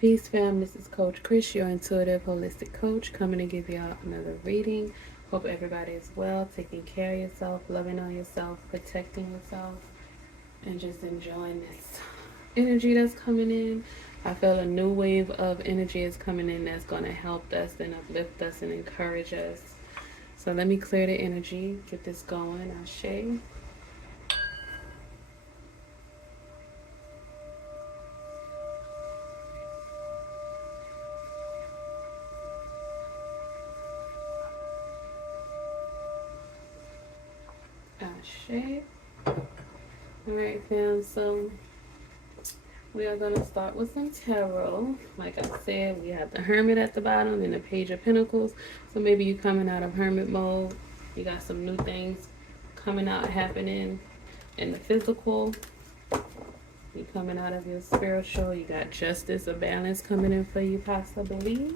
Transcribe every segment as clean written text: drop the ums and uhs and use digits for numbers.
Peace fam, this is Coach Chris, your intuitive holistic coach, coming to give y'all another reading. Hope everybody is well, taking care of yourself, loving on yourself, protecting yourself, and just enjoying this energy that's coming in. I feel a new wave of energy is coming in that's going to help us and uplift us and encourage us. So let me clear the energy, get this going. Ashe. Ashe. Alright, fam, so we are going to start with some tarot. Like I said, we have the Hermit at the bottom and the Page of Pentacles. So maybe you're coming out of Hermit mode. You got some new things coming out, happening in the physical. You're coming out of your spiritual. You got justice or balance coming in for you, possibly.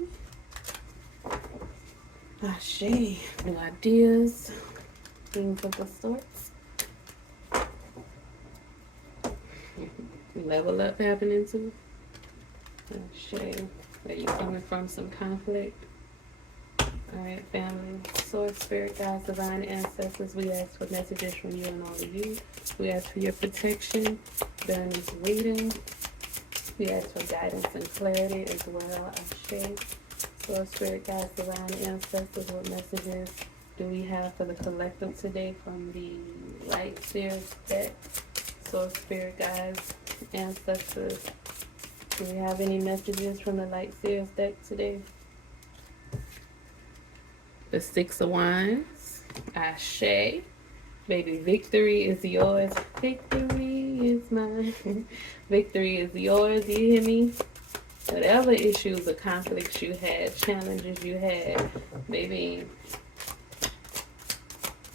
Ashe. New ideas. Things of the sorts. Level up happening too. Ashe. That you coming from some conflict. Alright, family. Source, spirit, guides, divine ancestors. We ask for messages from you and all of you. We ask for your protection during this reading. We ask for guidance and clarity as well. Ashe. Source, spirit, guides, divine ancestors. What messages do we have for the collective today from the Light Seers deck? Source, spirit, guides, ancestors. Do we have any messages from the Light Seers deck today? The Six of Wands. Ashe. Baby, victory is yours. Victory is mine. Victory is yours. You hear me? Whatever issues or conflicts you had, challenges you had, baby,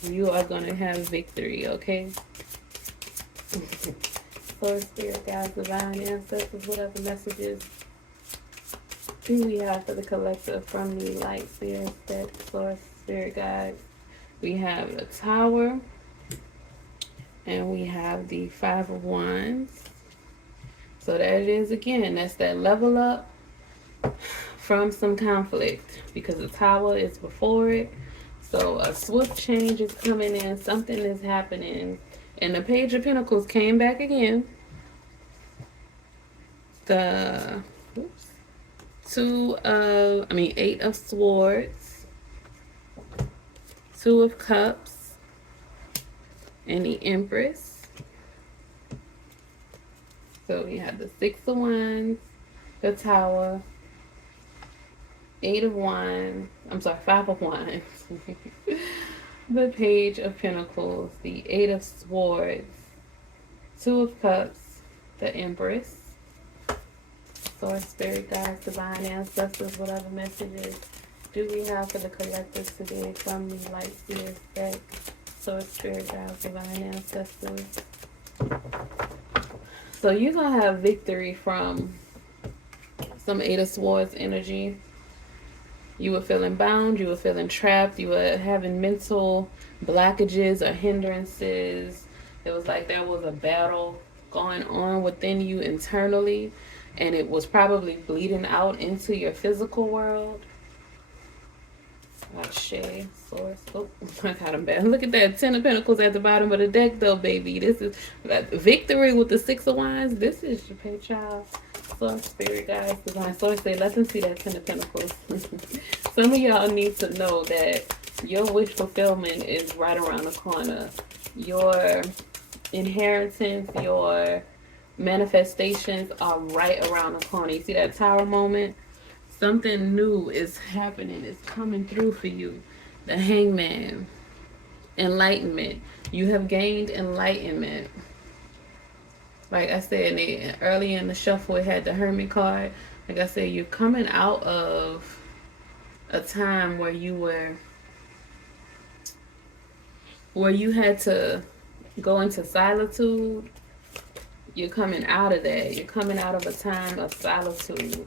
you are going to have victory, okay? Source, spirit, guides, divine ancestors, whatever messages do we have for the collective from the Light Seers deck? Source, spirit, guides. We have the Tower, and we have the Five of Wands. So that it is again, that's that level up from some conflict, because the Tower is before it. So a swift change is coming in, something is happening. And the Page of Pentacles came back again. The Eight of Swords, Two of Cups, and the Empress. So we have the Six of Wands, the Tower, Five of Wands, the Page of Pentacles, the Eight of Swords, Two of Cups, the Empress. Source, spirit, guides, divine ancestors, whatever messages do we have for the collective today from the Light Seers deck? Source, spirit, guides, divine ancestors. So you're going to have victory from some Eight of Swords energy. You were feeling bound, you were feeling trapped, you were having mental blockages or hindrances. It was like there was a battle going on within you internally, and it was probably bleeding out into your physical world. Ashe, source. Oh, I got him back. Look at that. 10 of Pentacles at the bottom of the deck, though, baby. This is that victory with the Six of Wands. This is your pay child. Source, spirit, guys, divine. Source, say, let them see that 10 of Pentacles. Some of y'all need to know that your wish fulfillment is right around the corner. Your inheritance, your manifestations are right around the corner. You see that Tower moment? Something new is happening. It's coming through for you. The Hangman. Enlightenment. You have gained enlightenment. Like I said, early in the shuffle, it had the Hermit card. Like I said, you're coming out of a time where you had to go into solitude. You're coming out of that. You're coming out of a time of solitude.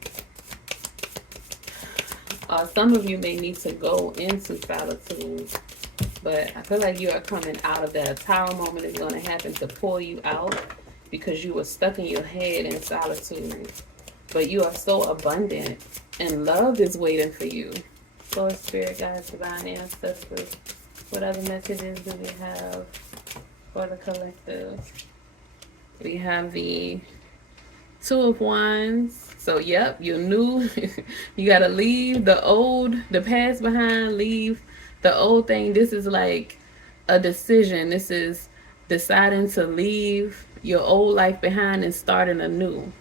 Some of you may need to go into solitude, but I feel like you are coming out of that. A Tower moment is going to happen to pull you out because you were stuck in your head in solitude. but you are so abundant, and love is waiting for you. Source, spirit, guides, divine ancestors. What other messages do we have for the collective? We have the Two of Wands. So, yep, you're new. You got to leave the past behind, leave the old thing. This is like a decision. This is deciding to leave your old life behind and starting anew.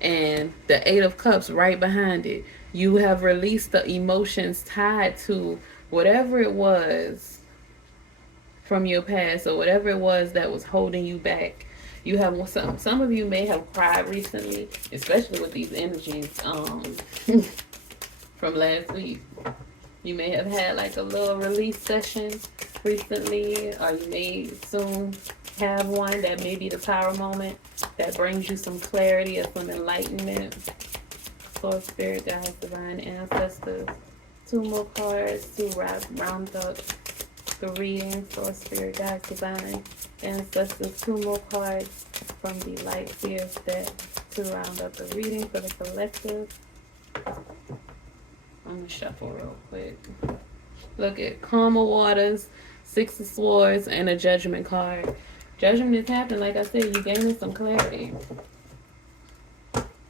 And the Eight of Cups right behind it. You have released the emotions tied to whatever it was from your past, or whatever it was that was holding you back. You have some of you may have cried recently, especially with these energies from last week. You may have had like a little release session recently, or you may soon have one that may be the power moment that brings you some clarity or some enlightenment. Source, spirit, guides, divine ancestors. Two more cards to round up the reading. Source, spirit, guides, divine ancestors. Two more cards from the light spheres deck to round up the reading for the collective. I'm gonna shuffle real quick. Look at calmer waters, Six of Swords, and a Judgment card. Judgment is happening. Like I said, you gaining some clarity.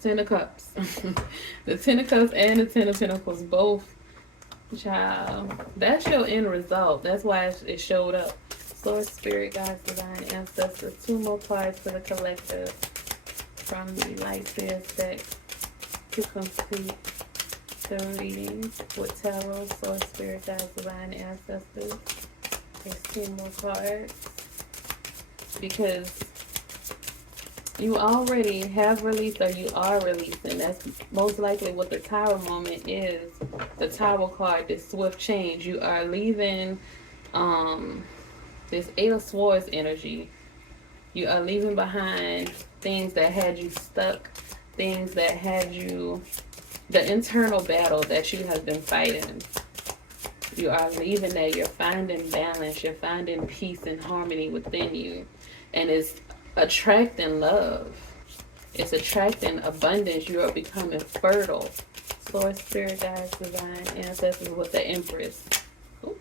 Ten of Cups. The Ten of Cups and the Ten of Pentacles, both. Child, that's your end result. That's why it showed up. Source, spirit, guides, divine ancestors. Two more cards for the collective from the light spheres deck to complete the readings with tarot. Source, spirit, guides, divine ancestors. There's 10 more cards because you already have released, or you are releasing. That's most likely what the Tower moment is. The Tower card, this swift change. You are leaving this Eight of Swords energy. You are leaving behind things that had you stuck, things that had you, the internal battle that you have been fighting. You are leaving that. You're finding balance. You're finding peace and harmony within you. And it's attracting love. It's attracting abundance. You are becoming fertile. Source, spirit, guides, divine ancestors with the Empress. Ooh.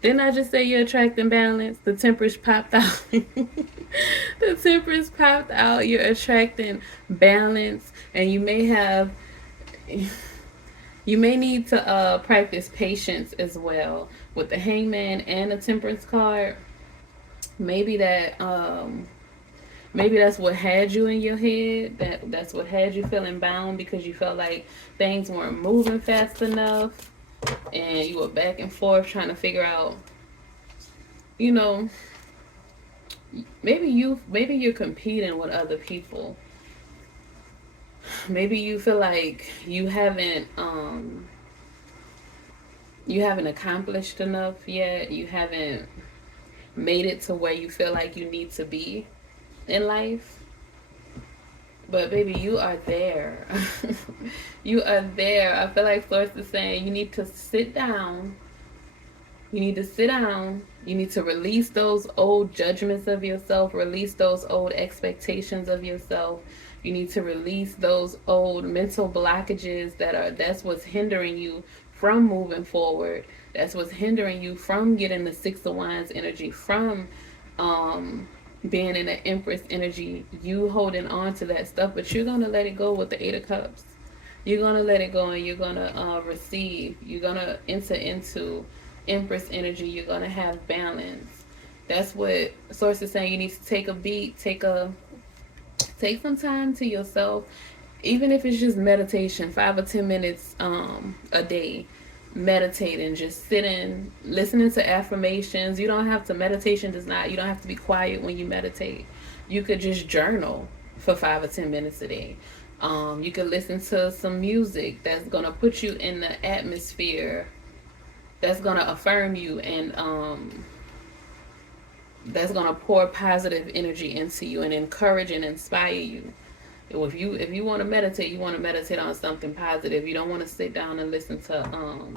Didn't I just say you're attracting balance? The Temperance popped out. The Temperance popped out. You're attracting balance. And you may have... You may need to practice patience as well. With the Hangman and the Temperance card, maybe that maybe that's what had you in your head. That's what had you feeling bound, because you felt like things weren't moving fast enough, and you were back and forth trying to figure out, you know, maybe you're competing with other people. Maybe you feel like you haven't accomplished enough yet. You haven't made it to where you feel like you need to be in life. But baby, you are there. You are there. I feel like Source is saying you need to sit down. You need to sit down. You need to release those old judgments of yourself. Release those old expectations of yourself. You need to release those old mental blockages that's what's hindering you from moving forward. That's what's hindering you from getting the Six of Wands energy, from being in the Empress energy. You holding on to that stuff, but you're going to let it go with the Eight of Cups. You're going to let it go, and you're going to receive. You're going to enter into Empress energy. You're going to have balance. That's what Source is saying. You need to take a beat, take some time to yourself, even if it's just meditation, 5 or 10 minutes a day. Meditating, just sitting, listening to affirmations. You don't have to, meditation does not, you don't have to be quiet when you meditate. You could just journal for 5 or 10 minutes a day. You could listen to some music that's gonna put you in the atmosphere, that's gonna affirm you, and that's gonna pour positive energy into you and encourage and inspire you. If you want to meditate, you want to meditate on something positive. You don't want to sit down and listen to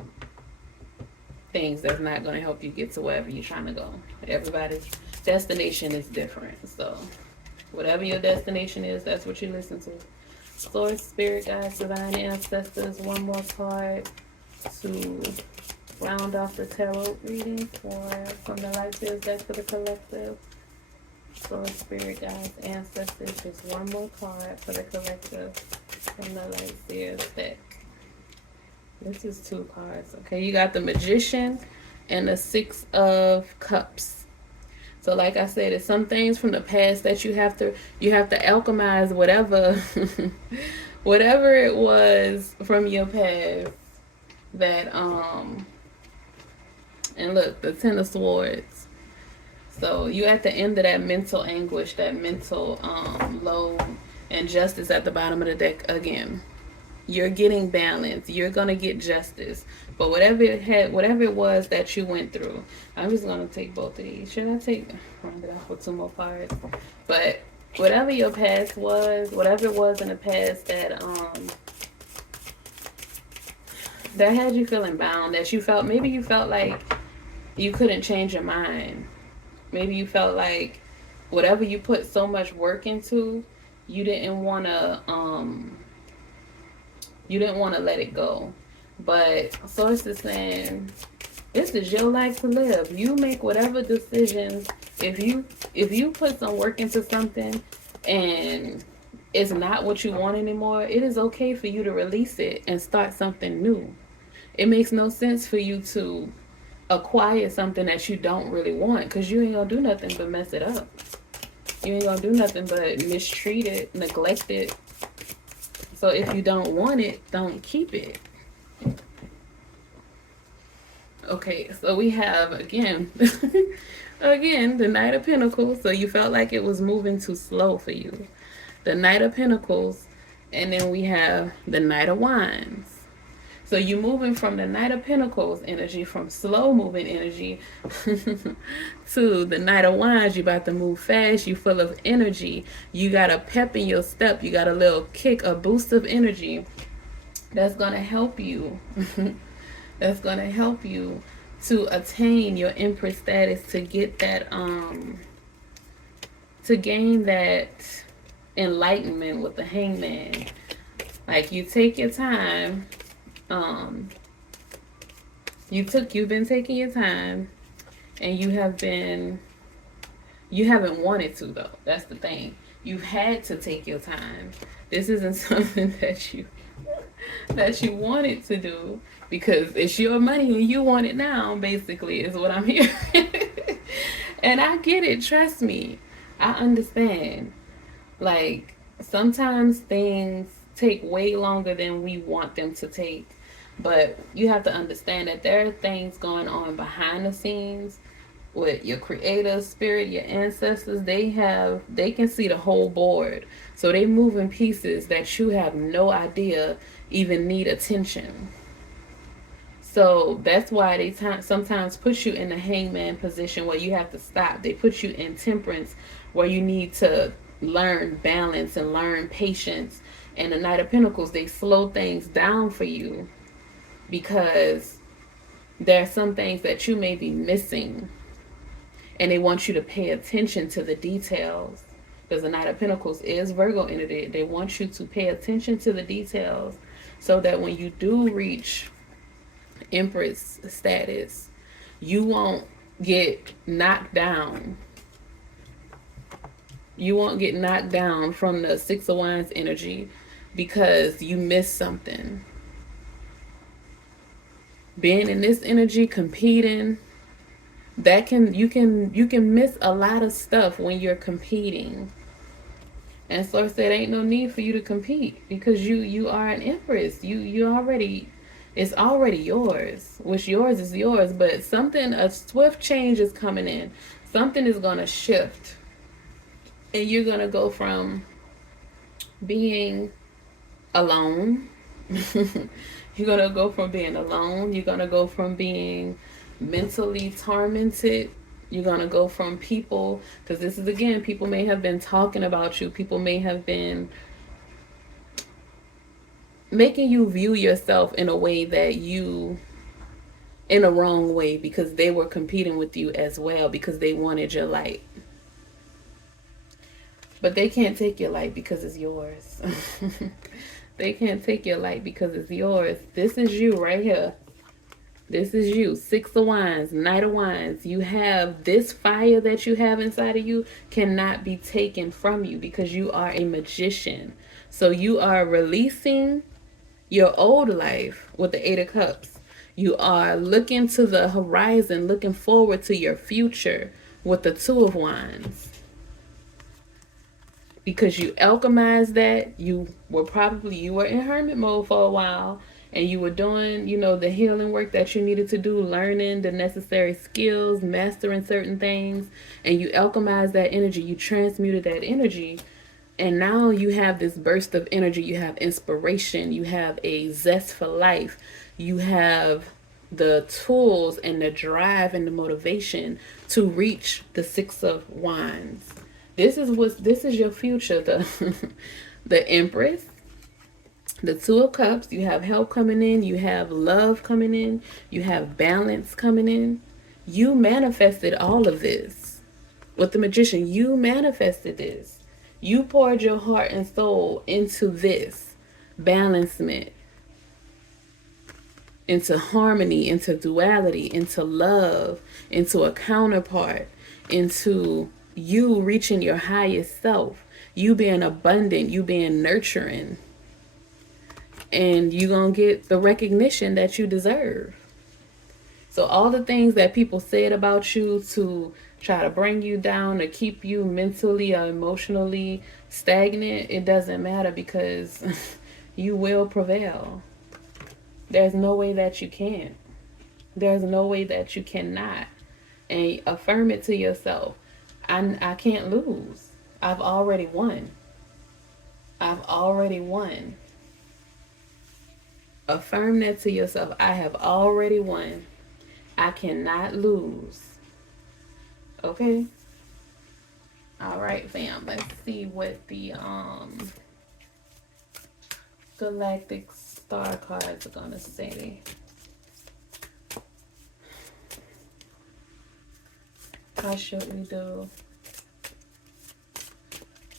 things that's not going to help you get to wherever you're trying to go. Everybody's destination is different, so whatever your destination is, that's what you listen to. Source, spirit guides, divine ancestors. One more card to round off the tarot reading from the Light Seers deck for the collective. Source, spirit guides, ancestors. Just one more card for the collective from the Light Seers deck. This is 2 cards. Okay, you got the Magician and the 6 of Cups. So like I said, it's some things from the past that you have to alchemize whatever whatever it was from your past that and look, the 10 of Swords. So you at the end of that mental anguish, that mental load, and justice at the bottom of the deck again. You're getting balance. You're gonna get justice. But whatever it was that you went through, I'm just gonna take both of these. Should I round it off with 2 more cards? But whatever your past was, whatever it was in the past that had you feeling bound, that you felt, maybe you felt like you couldn't change your mind. Maybe you felt like whatever you put so much work into, you didn't wanna let it go. But Source is saying, this is your life to live. You make whatever decisions. If you put some work into something and it's not what you want anymore, it is okay for you to release it and start something new. It makes no sense for you to acquire something that you don't really want, because you ain't gonna do nothing but mess it up. You ain't gonna do nothing but mistreat it, neglect it. So if you don't want it, don't keep it. Okay, so we have, again, the Knight of Pentacles. So you felt like it was moving too slow for you. The Knight of Pentacles, and then we have the Knight of Wands. So you moving from the Knight of Pentacles energy, from slow moving energy, to the Knight of Wands. You about to move fast. You full of energy. You got a pep in your step. You got a little kick, a boost of energy that's gonna help you. That's gonna help you to attain your Empress status, to get that to gain that enlightenment with the Hangman. Like, you take your time. You've been taking your time, and you haven't wanted to, though. That's the thing. You've had to take your time. This isn't something that you wanted to do, because it's your money and you want it now, basically, is what I'm hearing. And I get it, trust me. I understand. Like, sometimes things take way longer than we want them to take. But you have to understand that there are things going on behind the scenes with your creator spirit, your ancestors. They can see the whole board. So they moving pieces that you have no idea even need attention. So that's why they sometimes put you in the Hangman position where you have to stop. They put you in Temperance, where you need to learn balance and learn patience. And the Knight of Pentacles, they slow things down for you, because there are some things that you may be missing, and they want you to pay attention to the details, because the Knight of Pentacles is Virgo energy. They want you to pay attention to the details, so that when you do reach Empress status, you won't get knocked down. You won't get knocked down from the 6 of Wands energy because you missed something. Being in this energy, competing, you can miss a lot of stuff when you're competing. And Source said, ain't no need for you to compete, because you are an Empress. It's already yours. What's yours is yours. But a swift change is coming in. Something is gonna shift, and you're gonna go from being alone. You're going to go from being alone. You're going to go from being mentally tormented. You're going to go from people, because this is, again, people may have been talking about you. People may have been making you view yourself in a way in a wrong way, because they were competing with you as well, because they wanted your light. But they can't take your light because it's yours. They can't take your light because it's yours. This is you right here. This is you. Six of Wands, Knight of Wands. You have this fire that you have inside of you cannot be taken from you because you are a magician. So you are releasing your old life with the Eight of Cups. You are looking to the horizon, looking forward to your future with the Two of Wands. Because you alchemized that, you were in hermit mode for a while, and you were doing, the healing work that you needed to do, learning the necessary skills, mastering certain things, and you alchemized that energy, you transmuted that energy, and now you have this burst of energy, you have inspiration, you have a zest for life, you have the tools and the drive and the motivation to reach the Six of Wands. This is your future. The Empress, the Two of Cups. You have help coming in. You have love coming in. You have balance coming in. You manifested all of this with the Magician. You manifested this. You poured your heart and soul into this balancement, into harmony, into duality, into love, into a counterpart, into you reaching your highest self, you being abundant, you being nurturing, and you gonna get the recognition that you deserve. So all the things that people said about you to try to bring you down, to keep you mentally or emotionally stagnant, it doesn't matter because you will prevail. There's no way that you can't. There's no way that you cannot. And affirm it to yourself. I can't lose. I've already won. I've already won. Affirm that to yourself. I have already won. I cannot lose. Okay? All right, fam. Let's see what the galactic star cards are gonna say. How should we do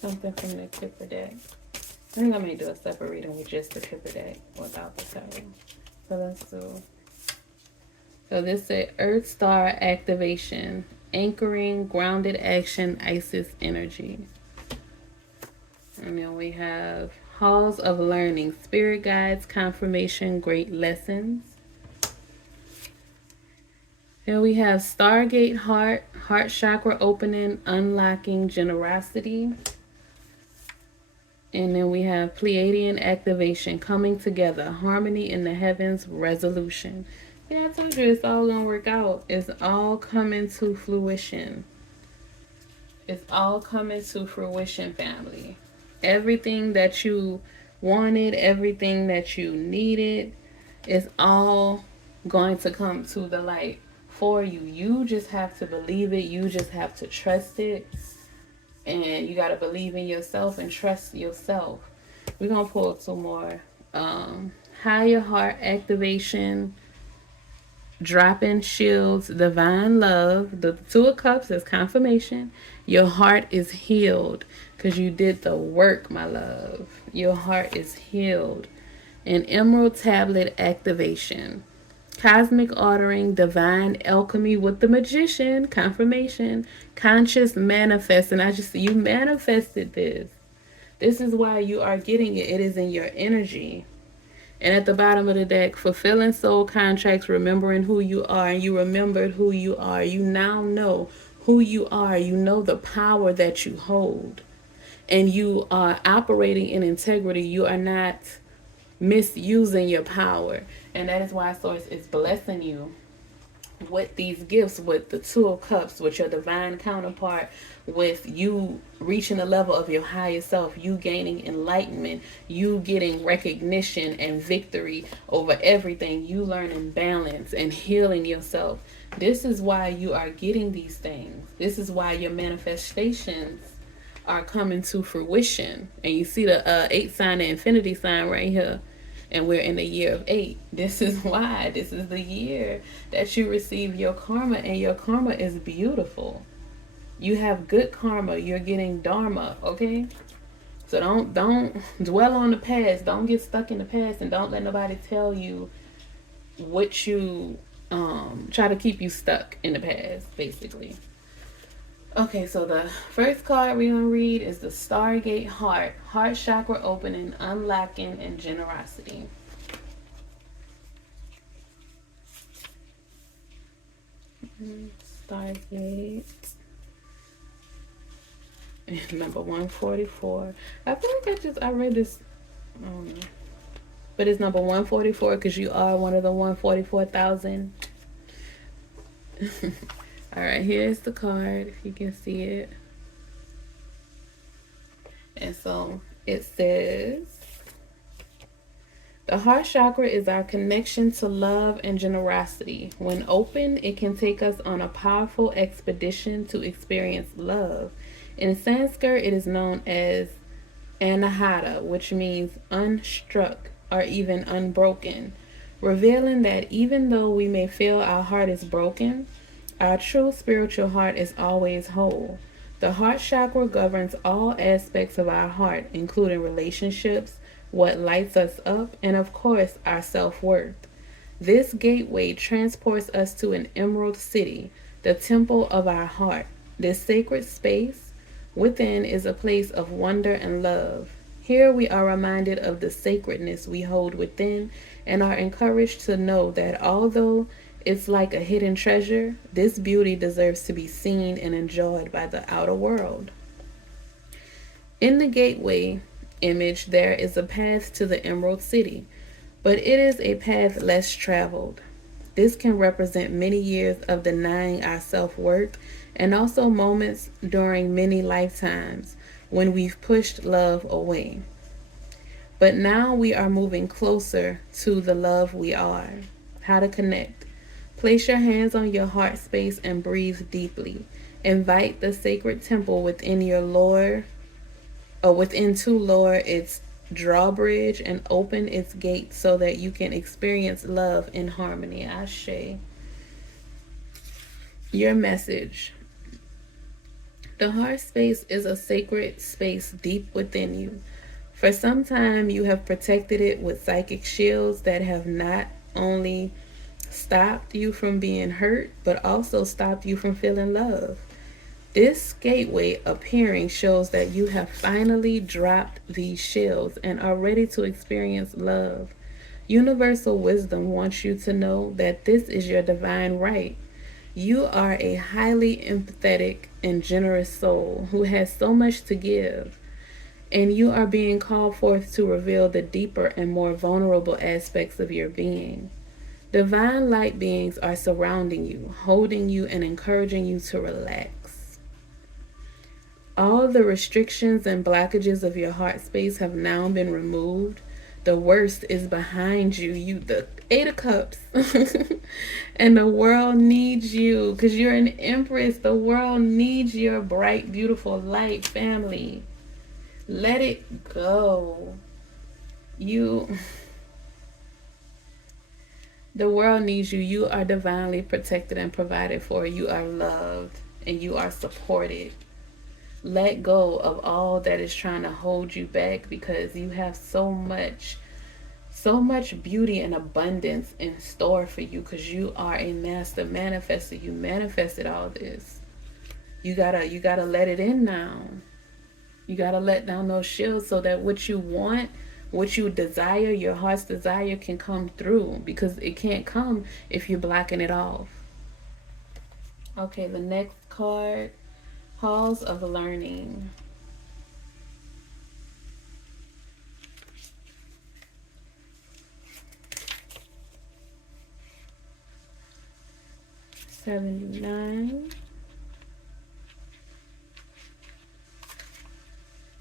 something from the Kipper deck? I think I may do a separate reading with just the Kipper deck without the tarot. So let's do. So this is Earth Star activation, anchoring, grounded action, Isis energy. And then we have halls of learning, spirit guides, confirmation, great lessons. Then we have Stargate heart, heart chakra opening, unlocking generosity. And then we have Pleiadian activation, coming together, harmony in the heavens, resolution. Yeah, I told you it's all gonna work out. It's all coming to fruition. It's all coming to fruition, family. Everything that you wanted, everything that you needed, is all going to come to the light for you. You just have to believe it. You just have to trust it. And you got to believe in yourself and trust yourself. We're going to pull two more. Higher heart activation, dropping shields, divine love. The Two of Cups is confirmation. Your heart is healed because you did the work, my love. Your heart is healed. An emerald tablet activation. Cosmic ordering, divine alchemy with the Magician, confirmation, conscious manifesting. You manifested this. This is why you are getting it. It is in your energy. And at the bottom of the deck, fulfilling soul contracts, remembering who you are. And you remembered who you are. You now know who you are. You know the power that you hold. And you are operating in integrity. You are not misusing your power. And that is why Source is blessing you with these gifts, with the Two of Cups, with your divine counterpart, with you reaching the level of your highest self, you gaining enlightenment, you getting recognition and victory over everything, you learning balance and healing yourself. This is why you are getting these things. This is why your manifestations are coming to fruition. And you see the 8 sign, the infinity sign right here. And we're in the year of 8. This is why. This is the year that you receive your karma. And your karma is beautiful. You have good karma. You're getting dharma, okay? So don't dwell on the past. Don't get stuck in the past, and don't let nobody tell you what you try to keep you stuck in the past, basically. Okay, so the first card we're gonna read is the Stargate Heart. Heart chakra opening, unlocking, and generosity. Stargate. Number 144. I feel like I read this. I don't know. But it's number 144 because you are one of the 144,000. All right, here's the card if you can see it. And so it says, the heart chakra is our connection to love and generosity. When open, it can take us on a powerful expedition to experience love. In Sanskrit, it is known as anahata, which means unstruck or even unbroken, revealing that even though we may feel our heart is broken, our true spiritual heart is always whole. The heart chakra governs all aspects of our heart, including relationships, what lights us up, and of course, our self worth. This gateway transports us to an emerald city, the temple of our heart. This sacred space within is a place of wonder and love. Here we are reminded of the sacredness we hold within and are encouraged to know that although it's like a hidden treasure, this beauty deserves to be seen and enjoyed by the outer world. In the gateway image, there is a path to the Emerald City, but it is a path less traveled. This can represent many years of denying our self-worth and also moments during many lifetimes when we've pushed love away. But now we are moving closer to the love we are. How to connect. Place your hands on your heart space and breathe deeply. Invite the sacred temple within your lower, or within to lower its drawbridge and open its gate so that you can experience love in harmony. Ashe. Your message. The heart space is a sacred space deep within you. For some time, you have protected it with psychic shields that have not only stopped you from being hurt, but also stopped you from feeling love. This gateway appearing shows that you have finally dropped these shields and are ready to experience love. Universal wisdom wants you to know that this is your divine right. You are a highly empathetic and generous soul who has so much to give, and you are being called forth to reveal the deeper and more vulnerable aspects of your being. Divine light beings are surrounding you, holding you, and encouraging you to relax. All the restrictions and blockages of your heart space have now been removed. The worst is behind you. The Eight of Cups. And the world needs you because you're an empress. The world needs your bright, beautiful light, family. Let it go. The world needs you. You are divinely protected and provided for. You are loved and you are supported. Let go of all that is trying to hold you back because you have so much beauty and abundance in store for you because you are a master manifester. You manifested all this. You gotta let it in now. You gotta let down those shields so that what you want, what you desire, your heart's desire can come through, because it can't come if you're blocking it off. Okay, the next card, Halls of Learning. $79.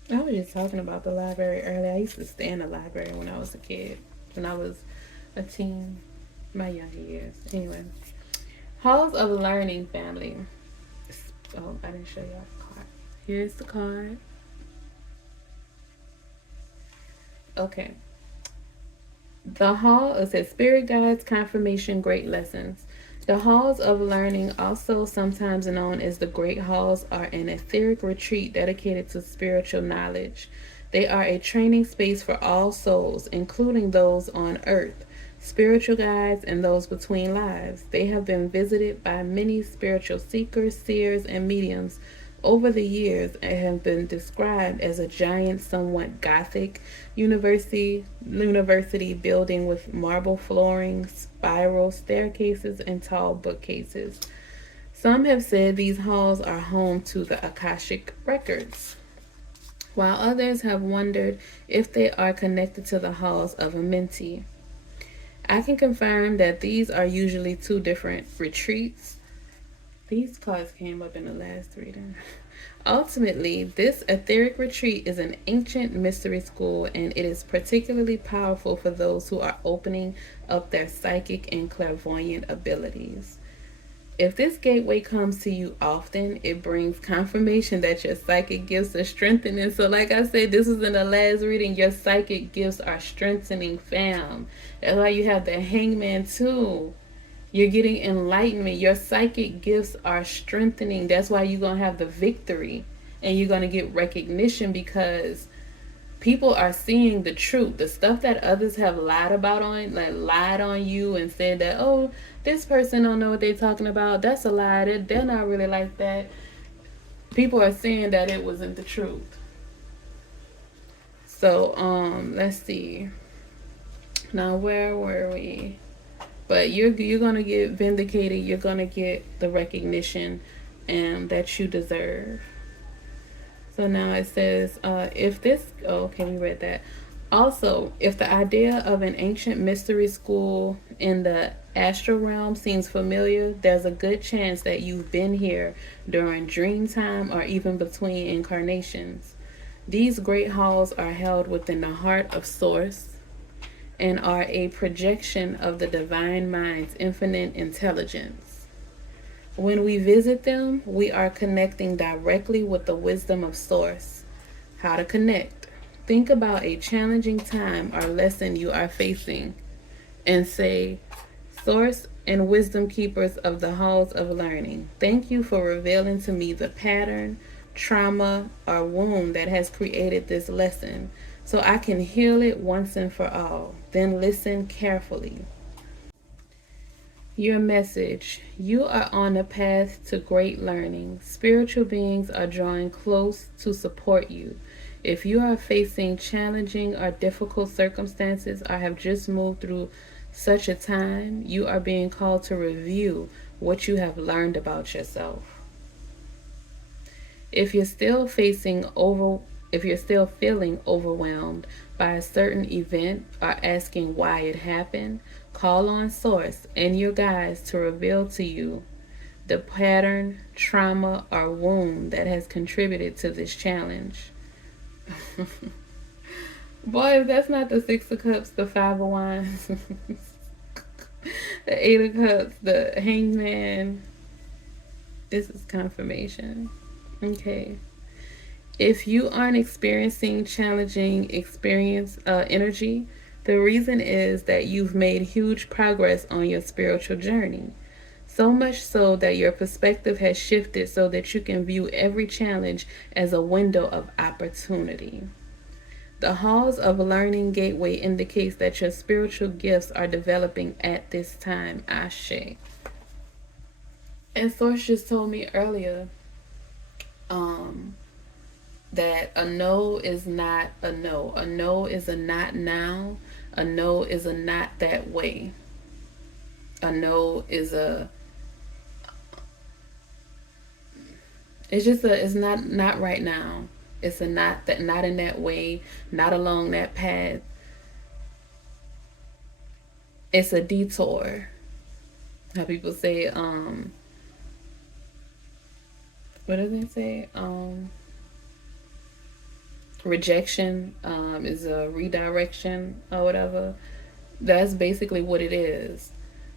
I was just talking about the library earlier. I used to stay in the library when I was a kid, when I was a teen, my younger years. Anyway, Halls of Learning, family. Oh, I didn't show y'all the card. Here's the card. Okay. The Hall, it says Spirit Guides, Confirmation, Great Lessons. The halls of learning, also sometimes known as the great halls, are an etheric retreat dedicated to spiritual knowledge. They are a training space for all souls, including those on earth, spiritual guides, and those between lives. They have been visited by many spiritual seekers, seers, and mediums over the years and have been described as a giant, somewhat gothic university building with marble flooring, spiral staircases, and tall bookcases. Some have said these halls are home to the Akashic records, while others have wondered if they are connected to the halls of Amenti. I can confirm that these are usually two different retreats. These cards came up in the last reading. Ultimately, this etheric retreat is an ancient mystery school, and it is particularly powerful for those who are opening up their psychic and clairvoyant abilities. If this gateway comes to you often, it brings confirmation that your psychic gifts are strengthening. So, like I said, this was in the last reading. Your psychic gifts are strengthening, fam. That's why you have the hangman, too. You're getting enlightenment. Your psychic gifts are strengthening. That's why you're going to have the victory. And you're going to get recognition because people are seeing the truth. The stuff that others have lied about on, like lied on you and said that, oh, this person don't know what they're talking about. That's a lie. They're not really like that. People are saying that it wasn't the truth. So, let's see. Now, where were we? But you're gonna get vindicated. You're gonna get the recognition and that you deserve. So now it says, if this, oh, okay, we read that. Also, if the idea of an ancient mystery school in the astral realm seems familiar, there's a good chance that you've been here during dream time or even between incarnations. These great halls are held within the heart of Source and are a projection of the divine mind's infinite intelligence. When we visit them, we are connecting directly with the wisdom of Source. How to connect? Think about a challenging time or lesson you are facing and say, Source and wisdom keepers of the halls of learning, thank you for revealing to me the pattern, trauma, or wound that has created this lesson so I can heal it once and for all. Then listen carefully. Your message. You are on a path to great learning. Spiritual beings are drawing close to support you. If you are facing challenging or difficult circumstances or have just moved through such a time, you are being called to review what you have learned about yourself. If you're still feeling overwhelmed by a certain event or asking why it happened, call on Source and your guides to reveal to you the pattern, trauma, or wound that has contributed to this challenge. Boy, if that's not the Six of Cups, the Five of Wands, the Eight of Cups, the Hangman, this is confirmation. Okay. If you aren't experiencing challenging energy, the reason is that you've made huge progress on your spiritual journey. So much so that your perspective has shifted so that you can view every challenge as a window of opportunity. The halls of learning gateway indicates that your spiritual gifts are developing at this time. Ashe. And Source just told me earlier, that a no is not a no. A no is a not now. A no is a not that way. A no is a, it's not right now. It's a not that, not in that way, not along that path. It's a detour. How people say, what do they say? Rejection is a redirection or whatever. That's basically what it is.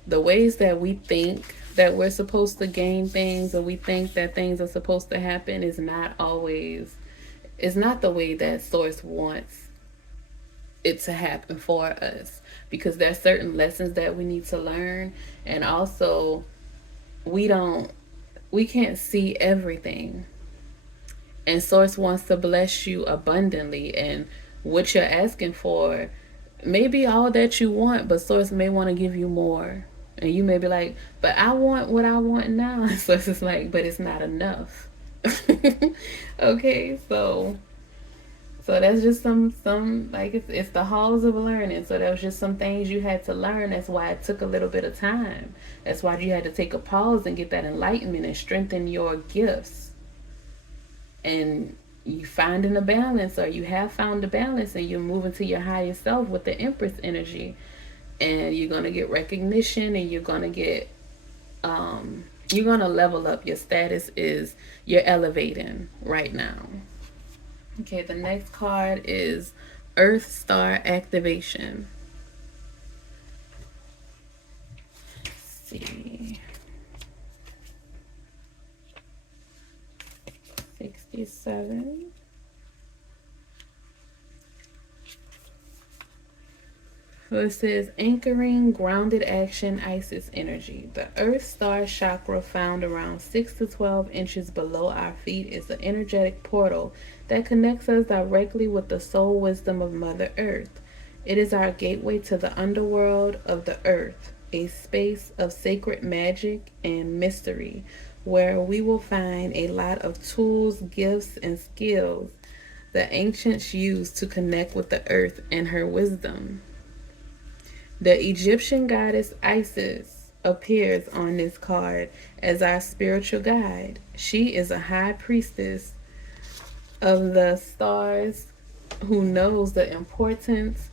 The ways that we think that we're supposed to gain things or we think that things are supposed to happen is not the way that Source wants it to happen for us, because there's certain lessons that we need to learn, and also we don't, we can't see everything. And Source wants to bless you abundantly. And what you're asking for may be all that you want, but Source may want to give you more. And you may be like, but I want what I want now. So it's just like, but it's not enough. Okay, so that's just some like it's the halls of learning. So that was just some things you had to learn. That's why it took a little bit of time. That's why you had to take a pause and get that enlightenment and strengthen your gifts. And you finding a balance, or you have found a balance, and you're moving to your higher self with the Empress energy. And you're gonna get recognition, and you're gonna get you're gonna level up. Your status is you're elevating right now. Okay, the next card is Earth Star Activation. Let's see. 67. So it says anchoring grounded action Isis energy. The Earth Star chakra, found around 6 to 12 inches below our feet, is an energetic portal that connects us directly with the soul wisdom of Mother Earth. It is our gateway to the underworld of the earth, a space of sacred magic and mystery where we will find a lot of tools, gifts, and skills the ancients used to connect with the earth and her wisdom. The Egyptian goddess Isis appears on this card as our spiritual guide. She is a high priestess of the stars who knows the importance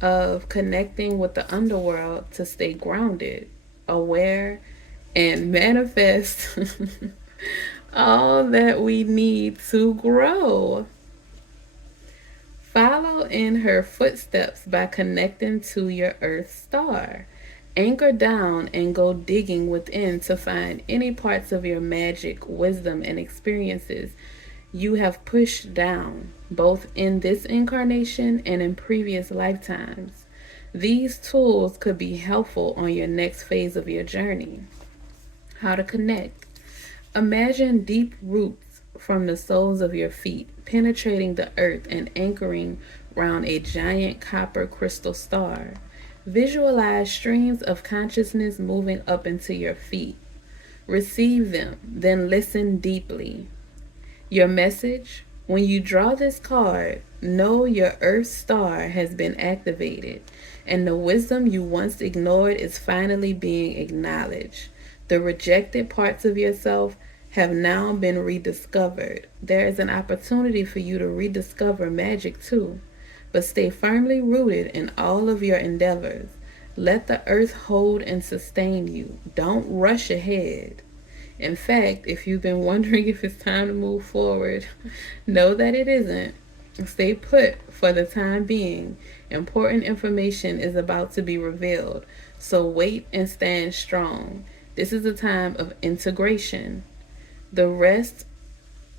of connecting with the underworld to stay grounded, aware, and manifest all that we need to grow. Follow in her footsteps by connecting to your Earth star. Anchor down and go digging within to find any parts of your magic, wisdom, and experiences you have pushed down, both in this incarnation and in previous lifetimes. These tools could be helpful on your next phase of your journey. How to connect. Imagine deep roots from the soles of your feet penetrating the earth and anchoring round a giant copper crystal star. Visualize streams of consciousness moving up into your feet. Receive them, then listen deeply. Your message: when you draw this card, know your Earth star has been activated, and the wisdom you once ignored is finally being acknowledged. The rejected parts of yourself have now been rediscovered. There is an opportunity for you to rediscover magic too, but stay firmly rooted in all of your endeavors. Let the earth hold and sustain you. Don't rush ahead. In fact, if you've been wondering if it's time to move forward, know that it isn't. Stay put for the time being. Important information is about to be revealed, so wait and stand strong. This is a time of integration. The rest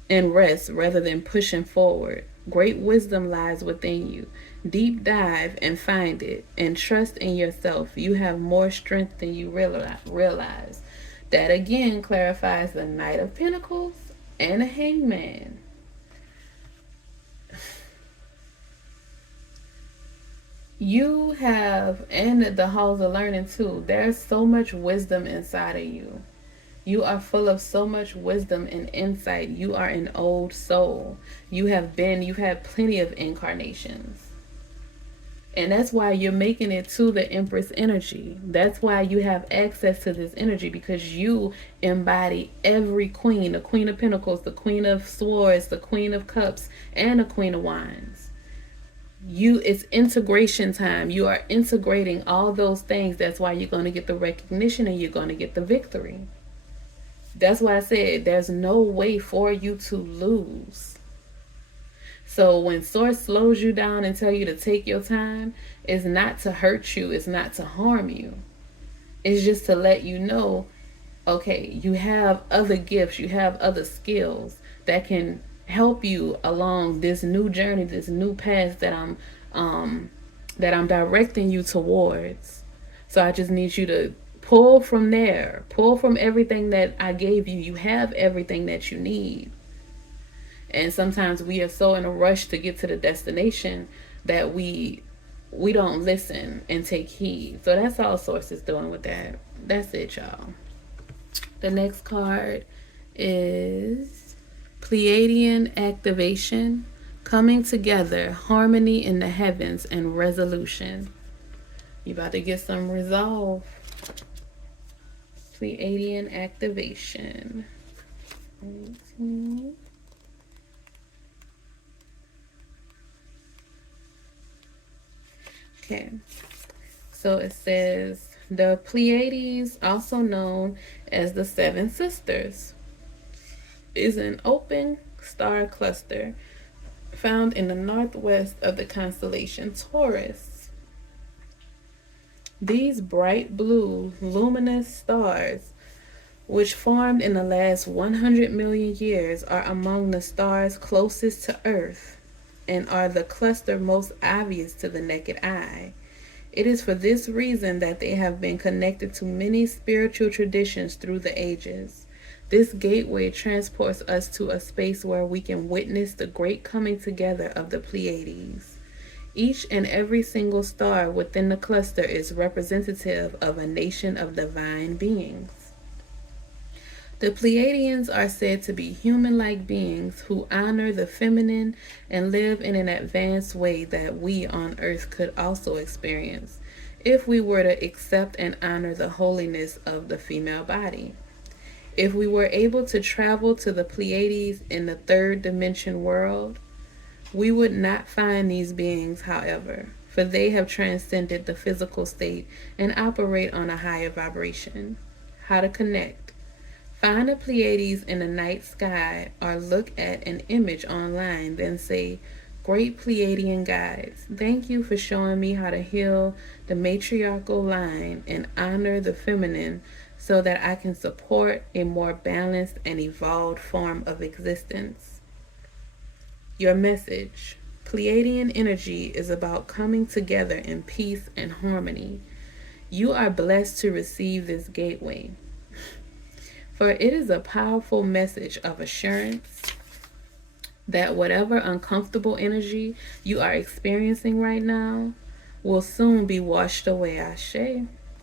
rather than pushing forward. Great wisdom lies within you. Deep dive and find it, and trust in yourself. You have more strength than you realize. That again clarifies the Knight of Pentacles and the Hangman. You have, and the halls of learning too, there's so much wisdom inside of you. You are full of so much wisdom and insight. You are an old soul. You've had plenty of incarnations. And that's why you're making it to the Empress energy. That's why you have access to this energy, because you embody every queen: the Queen of Pentacles, the Queen of Swords, the Queen of Cups, and the Queen of Wands. It's integration time. You are integrating all those things. That's why you're going to get the recognition and you're going to get the victory. That's why I said there's no way for you to lose. So when Source slows you down and tell you to take your time, it's not to hurt you, it's not to harm you. It's just to let you know, okay, you have other gifts, you have other skills that can help you along this new journey, this new path that I'm directing you towards. So I just need you to Pull from there. Pull from everything that I gave you. You have everything that you need. And sometimes we are so in a rush to get to the destination that we don't listen and take heed. So that's all Source is doing with that. That's it, y'all. The next card is Pleiadian activation, coming together, harmony in the heavens, and resolution. You about to get some resolve. Pleiadian activation. Okay. So it says the Pleiades, also known as the Seven Sisters, is an open star cluster found in the northwest of the constellation Taurus. These bright blue, luminous stars, which formed in the last 100 million years, are among the stars closest to Earth and are the cluster most obvious to the naked eye. It is for this reason that they have been connected to many spiritual traditions through the ages. This gateway transports us to a space where we can witness the great coming together of the Pleiades. Each and every single star within the cluster is representative of a nation of divine beings. The Pleiadians are said to be human-like beings who honor the feminine and live in an advanced way that we on Earth could also experience if we were to accept and honor the holiness of the female body. If we were able to travel to the Pleiades in the third dimension world, we would not find these beings, however, for they have transcended the physical state and operate on a higher vibration. How to connect? Find the Pleiades in the night sky or look at an image online, then say, Great Pleiadian guides, thank you for showing me how to heal the matriarchal line and honor the feminine so that I can support a more balanced and evolved form of existence. Your message. Pleiadian energy is about coming together in peace and harmony. You are blessed to receive this gateway, for it is a powerful message of assurance that whatever uncomfortable energy you are experiencing right now will soon be washed away. Ashe.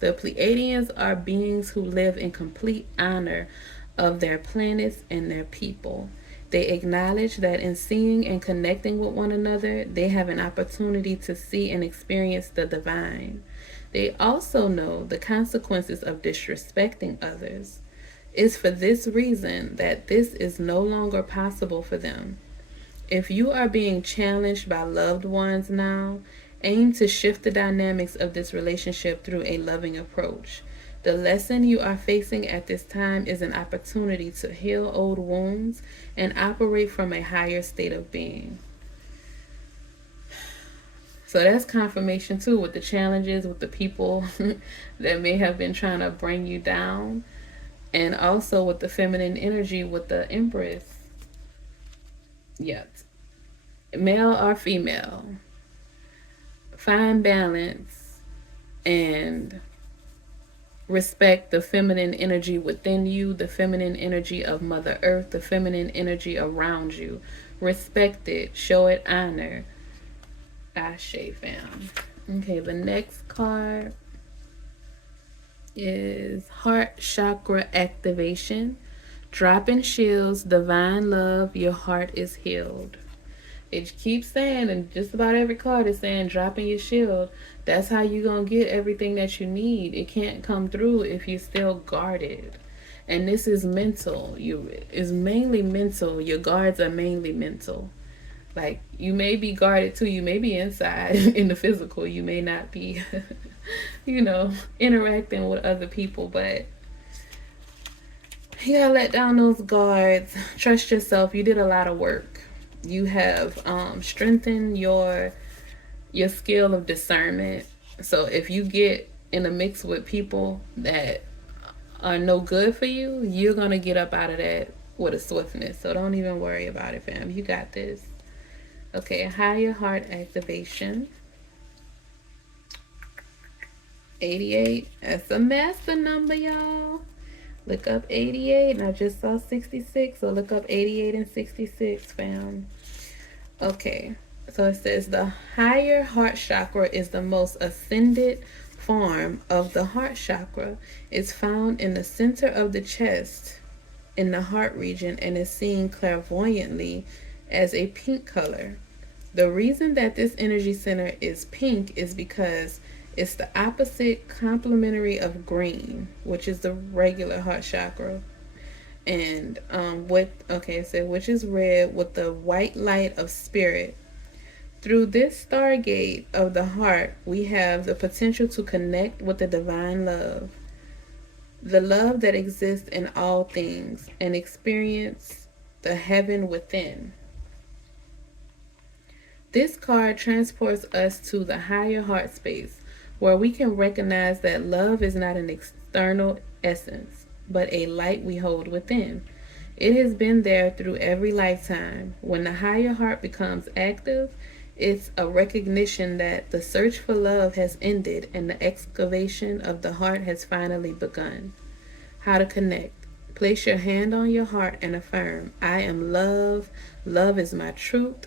The Pleiadians are beings who live in complete honor of their planets and their people. They acknowledge that in seeing and connecting with one another, they have an opportunity to see and experience the divine. They also know the consequences of disrespecting others. It's for this reason that this is no longer possible for them. If you are being challenged by loved ones now, aim to shift the dynamics of this relationship through a loving approach. The lesson you are facing at this time is an opportunity to heal old wounds and operate from a higher state of being. So that's confirmation too, with the challenges, with the people that may have been trying to bring you down, and also with the feminine energy with the Empress. Yes. Male or female. Find balance and respect the feminine energy within you, the feminine energy of Mother Earth, the feminine energy around you. Respect it. Show it honor. Ashe, fam. Okay, the next card is Heart Chakra Activation. Dropping shields, divine love, your heart is healed. It keeps saying, and just about every card is saying, dropping your shield. That's how you're going to get everything that you need. It can't come through if you're still guarded. And this is mental. It's mainly mental. Your guards are mainly mental. Like, you may be guarded too. You may be inside in the physical. You may not be, interacting with other people. But you gotta let down those guards. Trust yourself. You did a lot of work. You have strengthened your skill of discernment. So if you get in a mix with people that are no good for you, you're going to get up out of that with a swiftness. So don't even worry about it, fam. You got this. Okay, higher heart activation. 88. That's a master number, y'all. Look up 88. And I just saw 66. So look up 88 and 66, fam. Okay. So it says the higher heart chakra is the most ascended form of the heart chakra. It's found in the center of the chest in the heart region and is seen clairvoyantly as a pink color. The reason that this energy center is pink is because it's the opposite complementary of green, which is the regular heart chakra. And so which is red with the white light of spirit. Through this stargate of the heart, we have the potential to connect with the divine love, the love that exists in all things, and experience the heaven within. This card transports us to the higher heart space, where we can recognize that love is not an external essence, but a light we hold within. It has been there through every lifetime. When the higher heart becomes active, it's a recognition that the search for love has ended and the excavation of the heart has finally begun. How to connect. Place your hand on your heart and affirm, I am love. Love is my truth.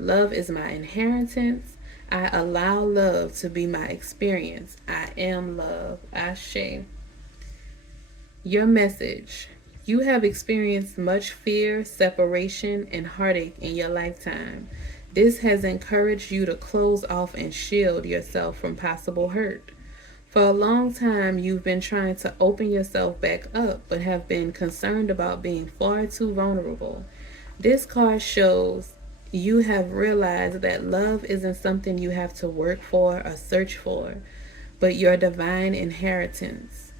Love is my inheritance. I allow love to be my experience. I am love. Ashe. Your message. You have experienced much fear, separation, and heartache in your lifetime. This has encouraged you to close off and shield yourself from possible hurt. For a long time, you've been trying to open yourself back up, but have been concerned about being far too vulnerable. This card shows you have realized that love isn't something you have to work for or search for, but your divine inheritance.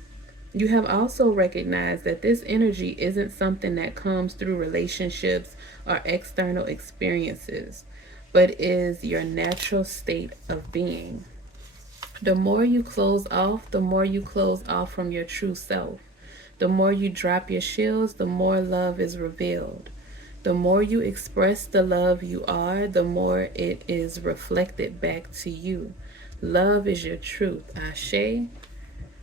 You have also recognized that this energy isn't something that comes through relationships or external experiences, but is your natural state of being. The more you close off, the more you close off from your true self. The more you drop your shields, the more love is revealed. The more you express the love you are, the more it is reflected back to you. Love is your truth. Ashe.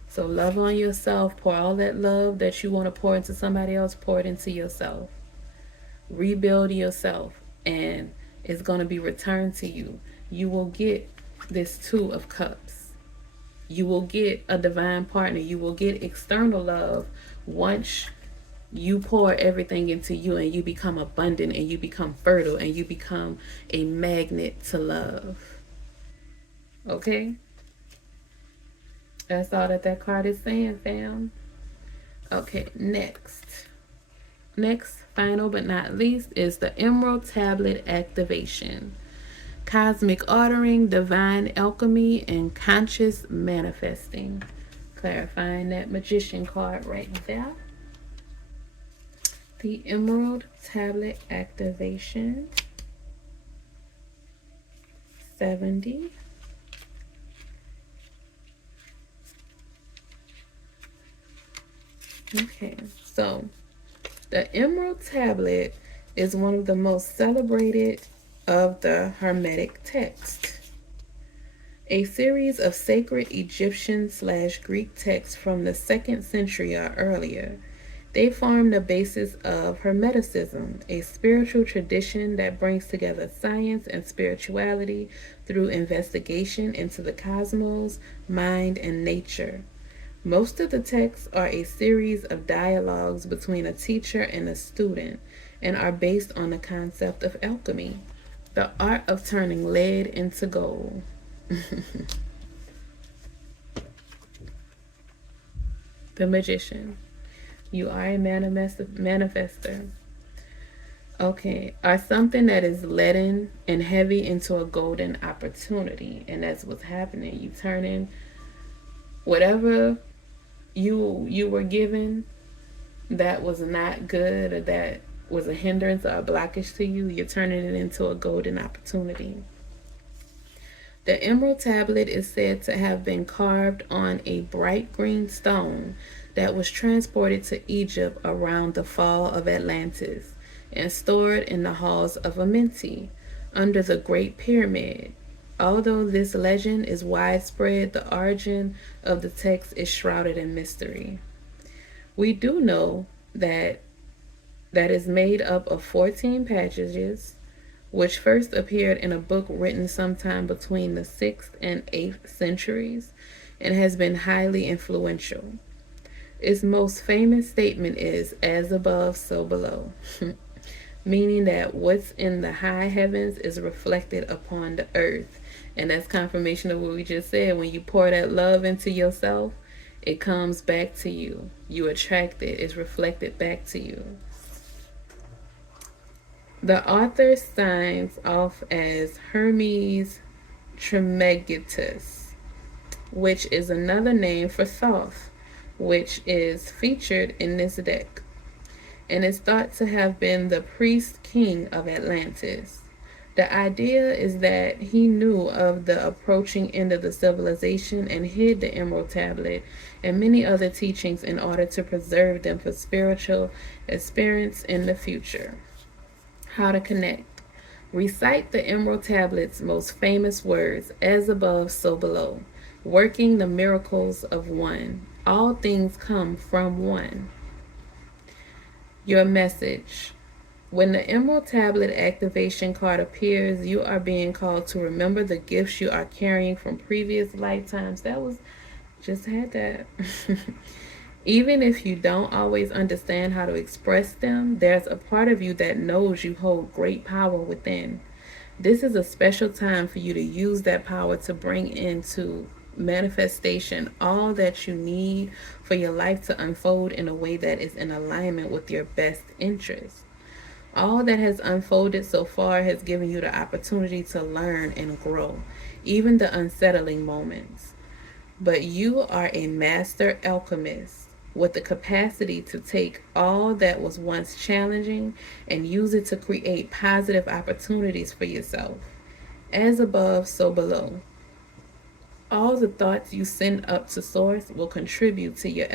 So love on yourself. Pour all that love that you want to pour into somebody else, pour it into yourself. Rebuild yourself, and it's going to be returned to you. You will get this Two of Cups. You will get a divine partner. You will get external love once you pour everything into you and you become abundant and you become fertile and you become a magnet to love. Okay? That's all that card is saying, fam. Okay, next. Next, final but not least, is the Emerald Tablet activation. Cosmic ordering, divine alchemy, and conscious manifesting. Clarifying that Magician card right there. The Emerald Tablet activation. 70. Okay, so the Emerald Tablet is one of the most celebrated of the Hermetic text, a series of sacred Egyptian/Greek texts from the 2nd century or earlier. They form the basis of Hermeticism, a spiritual tradition that brings together science and spirituality through investigation into the cosmos, mind, and nature. Most of the texts are a series of dialogues between a teacher and a student and are based on the concept of alchemy, the art of turning lead into gold. The Magician. You are a manifester. Okay, or something that is leaden and heavy into a golden opportunity. And that's what's happening. You turning whatever you were given that was not good or that was a hindrance or a blockage to you, you're turning it into a golden opportunity. The Emerald Tablet is said to have been carved on a bright green stone that was transported to Egypt around the fall of Atlantis and stored in the halls of Amenti under the Great Pyramid. Although this legend is widespread, the origin of the text is shrouded in mystery. We do know that is made up of 14 passages, which first appeared in a book written sometime between the 6th and 8th centuries and has been highly influential. Its most famous statement is, as above, so below, meaning that what's in the high heavens is reflected upon the earth. And that's confirmation of what we just said. When you pour that love into yourself, it comes back to you. You attract it, it's reflected back to you. The author signs off as Hermes Trismegistus, which is another name for Thoth, which is featured in this deck, and is thought to have been the priest king of Atlantis. The idea is that he knew of the approaching end of the civilization and hid the Emerald Tablet and many other teachings in order to preserve them for spiritual experience in the future. How to connect. Recite the Emerald Tablet's most famous words, as above, so below, working the miracles of one. All things come from one. Your message. When the Emerald Tablet activation card appears, you are being called to remember the gifts you are carrying from previous lifetimes. That was, just had that. Even if you don't always understand how to express them, there's a part of you that knows you hold great power within. This is a special time for you to use that power to bring into manifestation all that you need for your life to unfold in a way that is in alignment with your best interests. All that has unfolded so far has given you the opportunity to learn and grow, even the unsettling moments. But you are a master alchemist with the capacity to take all that was once challenging and use it to create positive opportunities for yourself. As above, so below. All the thoughts you send up to source will contribute to your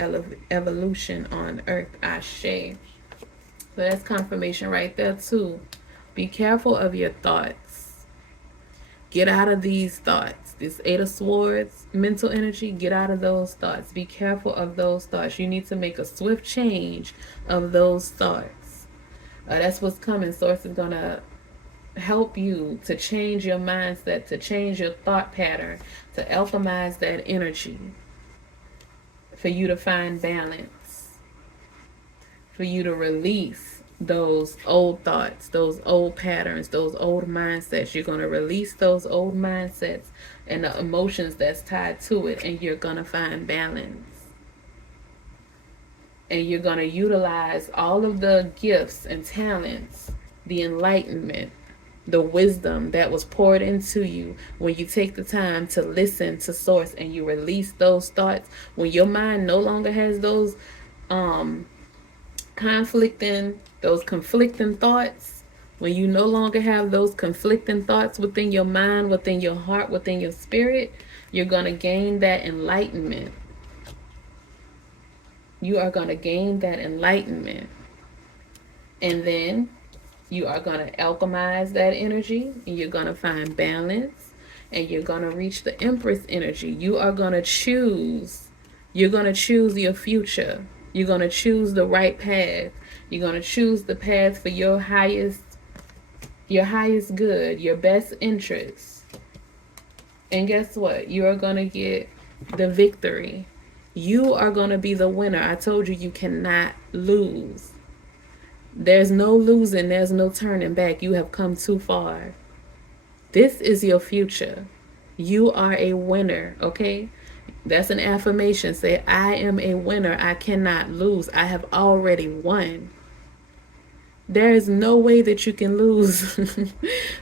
evolution on earth. Ashe. So that's confirmation right there too. Be careful of your thoughts. Get out of these thoughts. This Eight of Swords, mental energy, get out of those thoughts. Be careful of those thoughts. You need to make a swift change of those thoughts. That's what's coming. Source is going to help you to change your mindset, to change your thought pattern, to alchemize that energy, for you to find balance, for you to release those old thoughts, those old patterns, those old mindsets. You're going to release those old mindsets and the emotions that's tied to it, and you're going to find balance. And you're going to utilize all of the gifts and talents, the enlightenment, the wisdom that was poured into you when you take the time to listen to source and you release those thoughts. When your mind no longer has those conflicting thoughts, when you no longer have those conflicting thoughts within your mind, within your heart, within your spirit, you're going to gain that enlightenment. You are going to gain that enlightenment. And then you are going to alchemize that energy, and you're going to find balance, and you're going to reach the Empress energy. You are going to choose. You're going to choose your future. You're going to choose the right path. You're going to choose the path for your highest good, your best interest. And guess what? You are going to get the victory. You are going to be the winner. I told you, you cannot lose. There's no losing. There's no turning back. You have come too far. This is your future. You are a winner, okay? That's an affirmation. Say, I am a winner. I cannot lose. I have already won. There is no way that you can lose.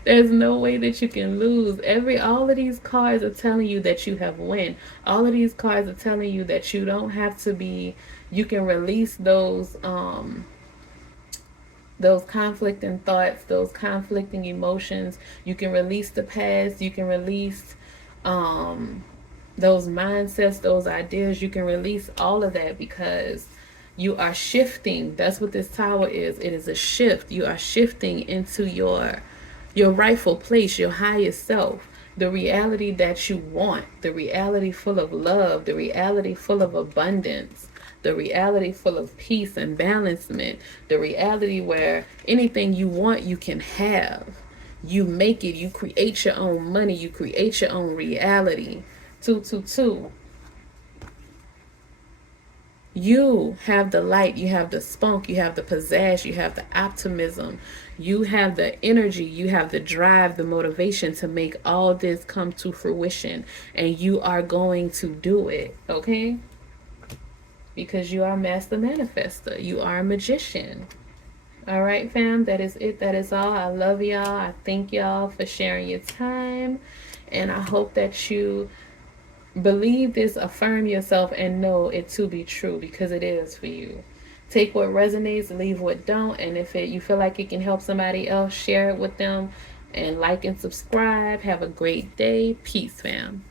There's no way that you can lose. All of these cards are telling you that you have won. All of these cards are telling you that you don't have to be, you can release those conflicting thoughts, those conflicting emotions. You can release the past. You can release those mindsets, those ideas. You can release all of that because you are shifting. That's what this tower is. It is a shift. You are shifting into your rightful place, your highest self. the reality that you want, the reality full of love, the reality full of abundance, the reality full of peace and balancement, the reality where anything you want, you can have. You make it, you create your own money, you create your own reality. 222. You have the light, you have the spunk, you have the pizzazz, you have the optimism, you have the energy, you have the drive, the motivation to make all this come to fruition. And you are going to do it, okay? Because you are a master manifester, you are a magician. All right, fam, that is it. That is all. I love y'all. I thank y'all for sharing your time. And I hope that you believe this, affirm yourself, and know it to be true, because it is for you. Take what resonates, leave what don't. And if you feel like it can help somebody else, share it with them. And like and subscribe. Have a great day. Peace, fam.